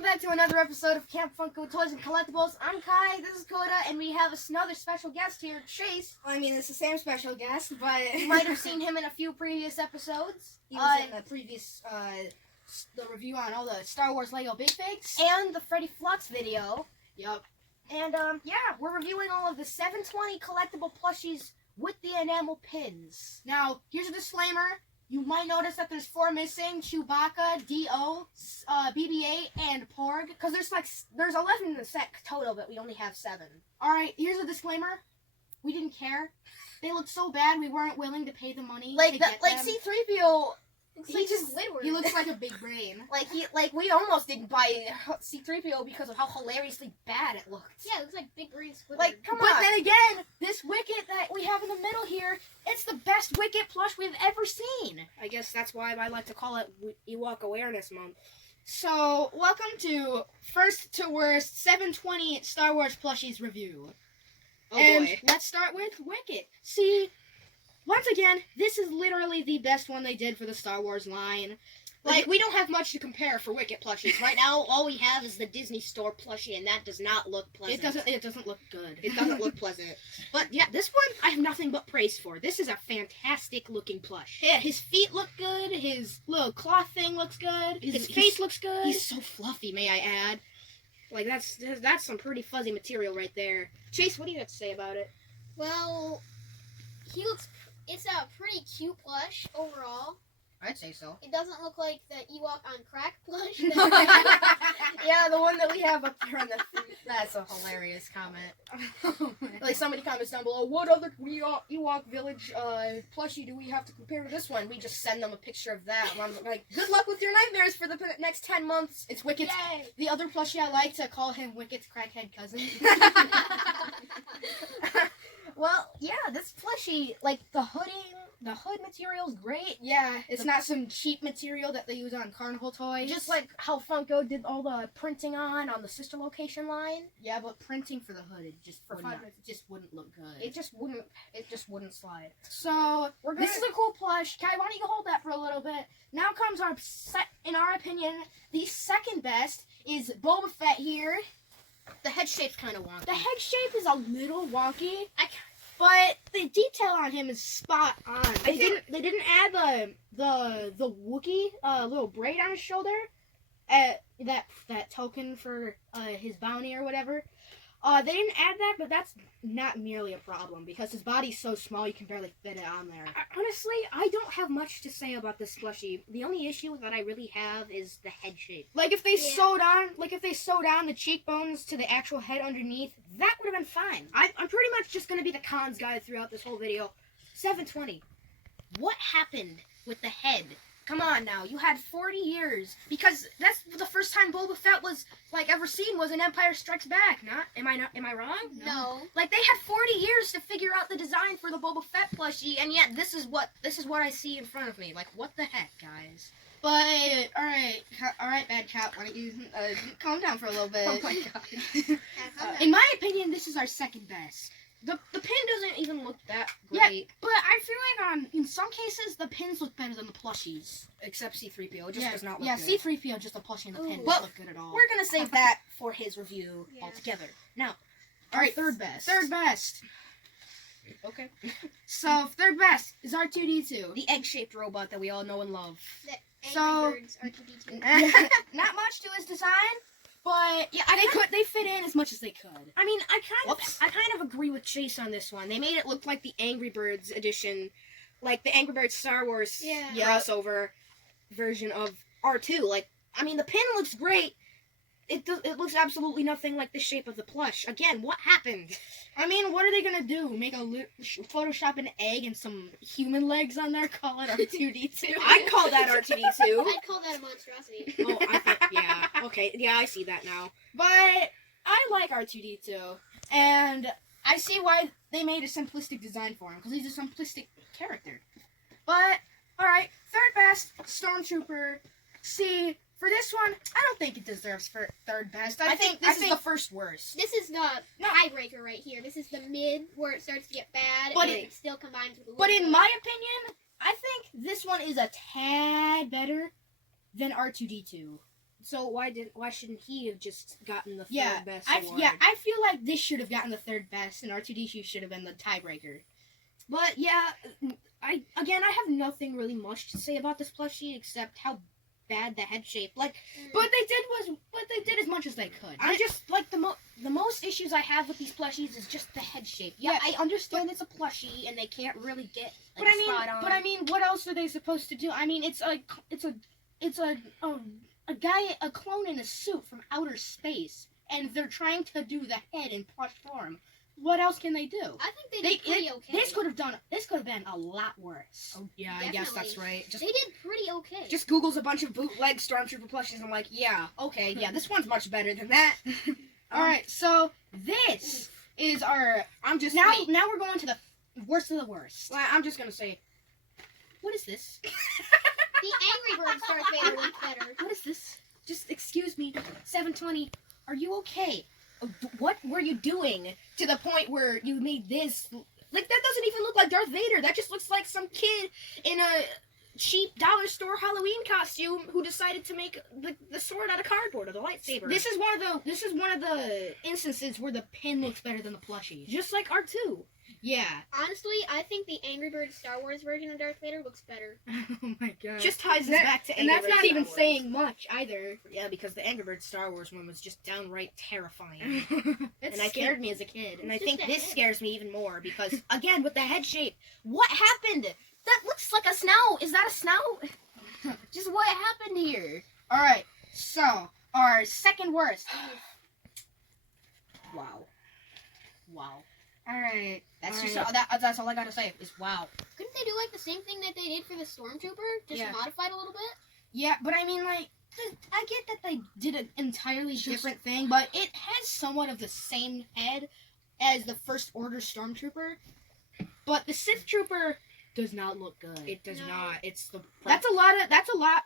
welcome back to another episode of Camp Funko Toys and Collectibles. I'm Kai, this is Coda, and we have another special guest here, Chase. I mean, it's the same special guest, but... You might have seen him in a few previous episodes. He was in the previous, the review on all the Star Wars Lego Big Figs. And the Freddy Flux video. Yup. And, yeah, we're reviewing all of the 720 collectible plushies with the enamel pins. Now, here's a disclaimer. You might notice that there's 4 missing: Chewbacca, D.O., BB-8, and Porg. Because there's 11 in the set total, but we only have 7. Alright, here's a disclaimer. We didn't care. They looked so bad, we weren't willing to pay the money to get them. C-3PO... He looks like a big brain. We almost didn't buy C-3PO because of how hilariously bad it looked. Yeah, it looks like big brain Squidward. Come on. But then again, this Wicket that we have in the middle here, it's the best Wicket plush we've ever seen. I guess that's why I like to call it Ewok Awareness Month. So, welcome to First to Worst 720 Star Wars Plushies review. Oh and boy. Let's start with Wicket. See, once again, this is literally the best one they did for the Star Wars line. We don't have much to compare for Wicket plushies. Right now, all we have is the Disney Store plushie, and that does not look pleasant. It doesn't look good. It doesn't look pleasant. But yeah, this one I have nothing but praise for. This is a fantastic looking plush. Yeah, his feet look good. His little cloth thing looks good. His face looks good. He's so fluffy, may I add. That's some pretty fuzzy material right there. Chase, what do you have to say about it? Well, it's a pretty cute plush overall. I'd say so. It doesn't look like the Ewok on crack plush. Yeah, the one that we have up there on the... That's a hilarious comment. Somebody comments down below, what other Ewok Village plushie do we have to compare to this one? We just send them a picture of that. And I'm like, good luck with your nightmares for the next 10 months. It's Wicket's... Yay. The other plushie I like to call him Wicket's crackhead cousin. Well, yeah, this plushie, the hood material's great. Yeah, it's not some cheap material that they use on Carnival toys. Just like how Funko did all the printing on the sister location line. Yeah, but printing for the hood, it just For 5 minutes. it just wouldn't look good. It just wouldn't slide. So, this is a cool plush. Kai, why don't you hold that for a little bit? Now comes in our opinion, the second best is Boba Fett here. The head shape's kind of wonky. The head shape is a little wonky, but the detail on him is spot on. They didn't add the Wookiee little braid on his shoulder, that token for his bounty or whatever. They didn't add that, but that's not merely a problem because his body's so small you can barely fit it on there. Honestly, I don't have much to say about this plushie. The only issue that I really have is the head shape. If they sewed on the cheekbones to the actual head underneath, that would have been fine. I'm pretty much just gonna be the cons guy throughout this whole video. 720. What happened with the head? Come on now, you had 40 years. Because that's the first time Boba Fett was, ever seen was in Empire Strikes Back, am I wrong? No. They had 40 years to figure out the design for the Boba Fett plushie, and yet this is what I see in front of me. What the heck, guys? But, alright, Bad Cat, why don't you calm down for a little bit. Oh my god. In my opinion, this is our second best. The pin doesn't even look that great. Yeah, but I feel like in some cases the pins look better than the plushies. Except C-3PO, it just does not look good. Yeah, C-3PO, just the plushie and the pin doesn't look good at all. We're gonna save that for his review altogether. Now, alright, third best. Third best. Okay. So, third best is R2-D2. The egg-shaped robot that we all know and love. The Angry Birds R2-D2. Not much to his design. But yeah, they fit in as much as they could. I mean, I kind of agree with Chase on this one. They made it look like the Angry Birds edition, like the Angry Birds Star Wars crossover version of R2. I mean, the pin looks great. It looks absolutely nothing like the shape of the plush. Again, what happened? I mean, what are they gonna do? Photoshop an egg and some human legs on there? Call it R2-D2? I'd call that R2-D2. I'd call that a monstrosity. Oh, I think, yeah. Okay, yeah, I see that now. But I like R2-D2, and I see why they made a simplistic design for him, because he's a simplistic character. But, alright, third best, Stormtrooper. See, for this one, I don't think it deserves for third best. I think this is the first worst. This is the tiebreaker right here. This is the mid where it starts to get bad, and it still combines with the But in my opinion, I think this one is a tad better than R2-D2. So why shouldn't he have just gotten the third best award? I feel like this should have gotten the third best, and R2D2 should have been the tiebreaker. But yeah, I have nothing really much to say about this plushie except how bad the head shape. But they did as much as they could. I just like the most issues I have with these plushies is just the head shape. Yeah, I understand it's a plushie and they can't really get spot on. But I mean, what else are they supposed to do? I mean, it's a guy, a clone in a suit from outer space, and they're trying to do the head in plush form. What else can they do? I think they did pretty okay. This could have been a lot worse. Oh yeah, definitely. I guess that's right. They did pretty okay. Just Google's a bunch of bootleg Stormtrooper plushies, and I'm like, yeah, okay, yeah, this one's much better than that. All right, so this is our. Now we're going to the worst of the worst. I'm just gonna say, what is this? The Angry Birds Darth Vader looked better. What is this? Just excuse me, 720. Are you okay? What were you doing to the point where you made this? Like, that doesn't even look like Darth Vader. That just looks like some kid in a cheap dollar store Halloween costume who decided to make the sword out of cardboard or the lightsaber. This is one of the instances where the pin looks better than the plushie. Just like R2. Yeah. Honestly, I think the Angry Birds Star Wars version of Darth Vader looks better. Oh my god. Just ties us back to Angry Birds. And that's not even saying much either. Yeah, because the Angry Birds Star Wars one was just downright terrifying. And I scared me as a kid. And I think this scares me even more because, again, with the head shape, what happened? That looks like a snout. Is that a snout? Just what happened here? Alright, so, our second worst. Wow. Alright. That's all I gotta say is wow. Couldn't they do like the same thing that they did for the Stormtrooper? Just modified a little bit? Yeah, but I mean, like, I get that they did an entirely different thing, but it has somewhat of the same head as the First Order Stormtrooper. But the Sith Trooper does not look good. It does not. It's that's a lot.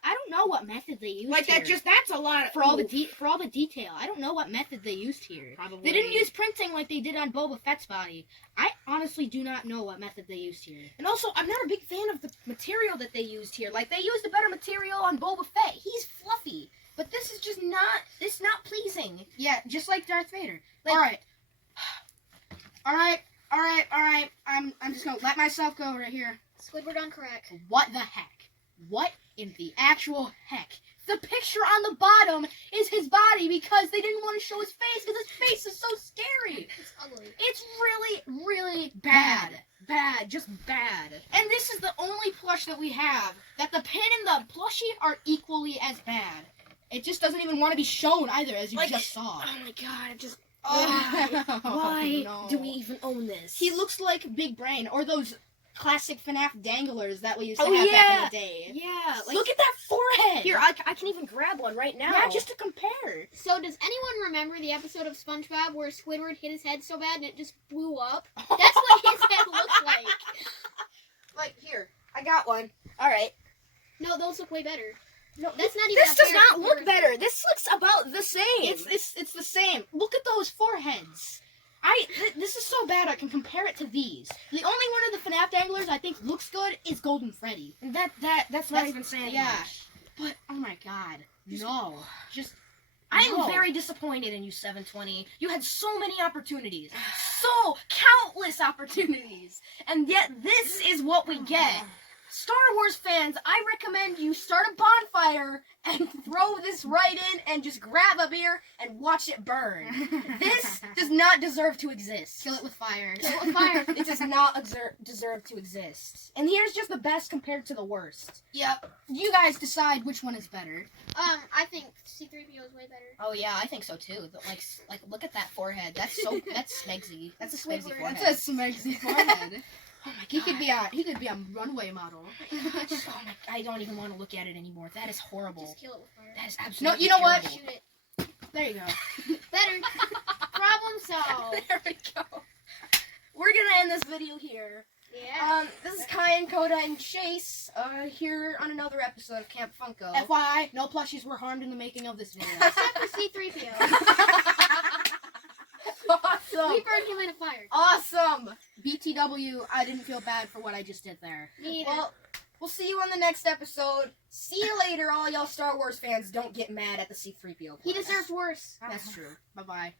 I don't know what method they used. Like here. That's a lot for all the detail. I don't know what method they used here. Probably they didn't use printing like they did on Boba Fett's body. I honestly do not know what method they used here. And also, I'm not a big fan of the material that they used here. Like they used a better material on Boba Fett. He's fluffy, but this is just not. It's not pleasing. Yeah, just like Darth Vader. Like, all right. I'm just gonna let myself go right here. Squidward on correct. What the heck? What in the actual heck? The picture on the bottom is his body because they didn't want to show his face because his face is so scary. It's ugly. It's really, really bad. Just bad. And this is the only plush that we have that the pin and the plushie are equally as bad. It just doesn't even want to be shown either, as you just saw. Oh my god, it just... Why do we even own this? He looks like Big Brain, or those classic FNAF danglers that we used to have back in the day. Yeah, like, look at that forehead! Here, I can even grab one right now. Yeah, just to compare. So, does anyone remember the episode of SpongeBob where Squidward hit his head so bad and it just blew up? That's what his head looks like. Like, here, I got one. Alright. No, those look way better. No, that's not even. This does not look better. This looks about the same. It's the same. Look at those foreheads. This is so bad. I can compare it to these. The only one of the FNAF danglers I think looks good is Golden Freddy. And that's not even saying much. But oh my god, I'm very disappointed in you, 720. You had so many opportunities, so countless opportunities, and yet this is what we get. Star Wars fans, I recommend you start a bonfire and throw this right in and just grab a beer and watch it burn. This does not deserve to exist. Kill it with fire. Kill it with fire. It does not deserve to exist. And here's just the best compared to the worst. Yep. You guys decide which one is better. I think C-3PO is way better. Oh yeah, I think so too. Like look at that forehead. That's smegsy. That's a smegsy forehead. That's a smegsy forehead. Oh my god. He could be a runway model. I don't even want to look at it anymore. That is horrible. Just kill it with fire. That is absolutely you know terrible. What? Shoot it. There you go. Better. Problem solved. There we go. We're gonna end this video here. Yeah. This is Kai and Coda and Chase, here on another episode of Camp Funko. FYI, no plushies were harmed in the making of this video. Except for C-3PO. Awesome. We burned him in a fire. Awesome. BTW, I didn't feel bad for what I just did there. Me either. We'll see you on the next episode. See you later, all y'all Star Wars fans. Don't get mad at the C-3PO. He deserves worse. That's true. Bye-bye.